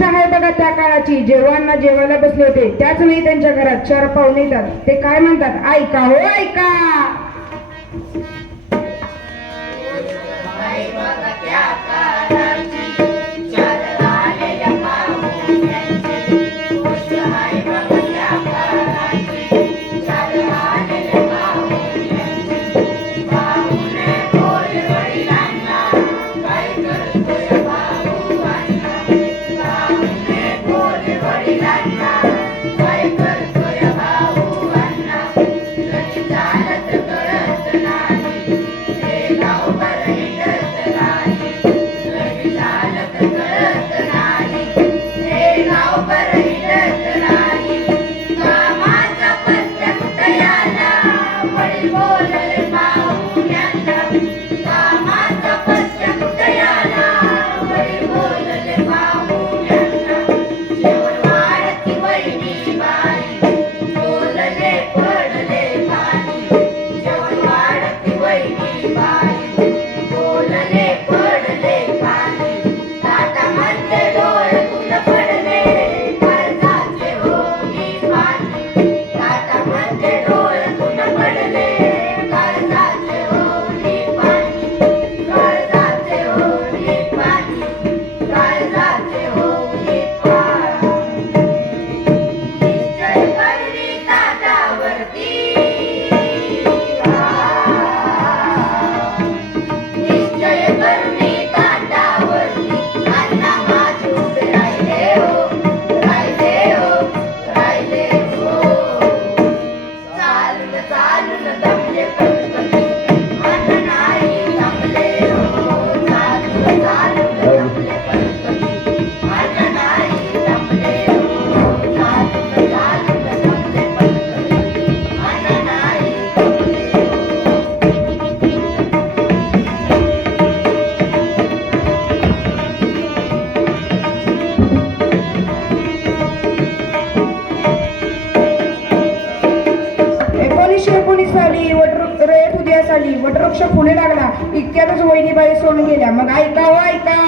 गोष्ट आहे बघा त्या काळाची. जेव्हा अण्णा जेवायला बसले होते त्याच वेळी त्यांच्या घरात 4 पाहुणे येतात. ते काय म्हणतात, ऐका हो ऐका. वटवृक्ष फुले लागला. इतक्यातच वहिनीबाई सोडून गेल्या. मग ऐका हो ऐका.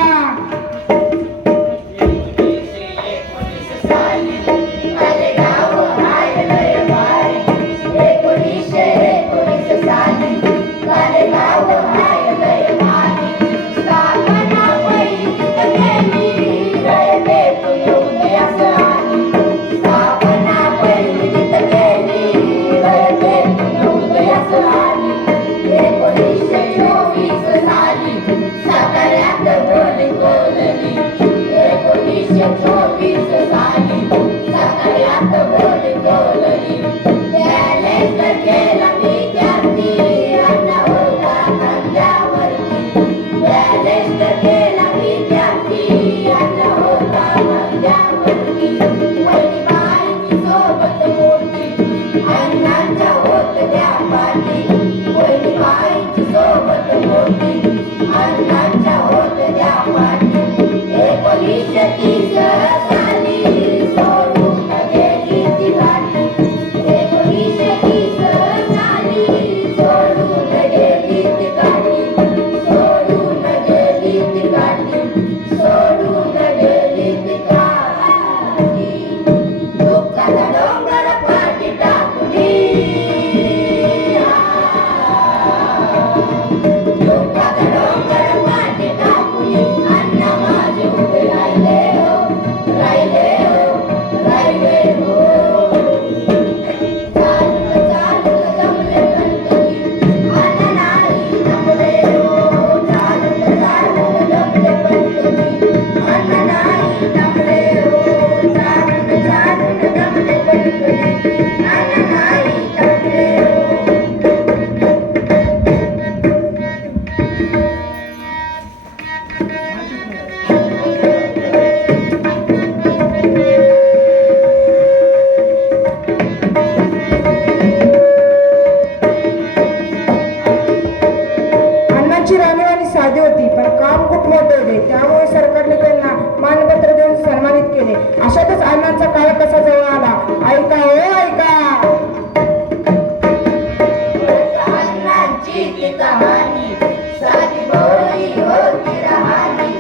कहानी साधी बोली होती रहानी.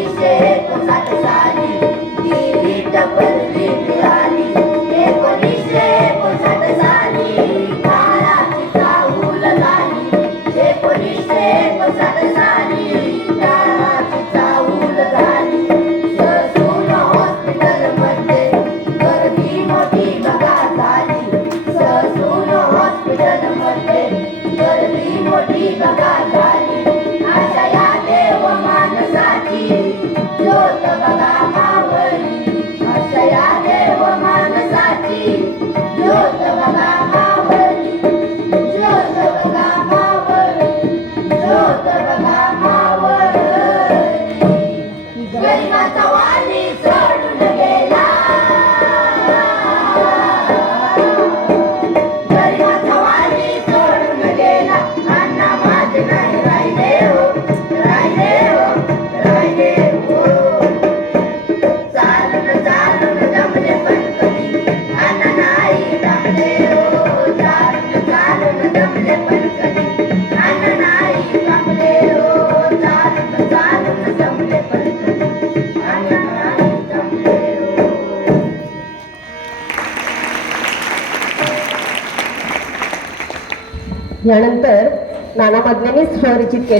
1959 साली दिली टपरली मिळाली. 1959 साली काळाची चाहूल झाली. 1959 साली काळाची चाहूल झाली. ससून हॉस्पिटलमध्ये गर्दी मोठी बघा झाली. ससून हॉस्पिटलमध्ये गर्दी मोठी बघा झाली. अशा या देव माणसाची ज्योत बघा मावळली. अशा या देव माणसाची ज्योत बघा मावळली. ज्योत बघा मावळली. ज्योत बघा मावळली. गरिबाचा वाली सोडून गेला. गरिबाचा वाली सोडून गेला. अण्णा माझे नाही राहिले हो. राहिले हो. राहिले हो. चालून चालून जमले पण कधी अण्णा नाही जमले हो. चालून चालून जमले पण कधी अण्णा नाही जमले हो. चालून चालून जमले पण कधी अण्णा नाही जमले हो. यानंतर नाना मदनेंनी स्वरचित केले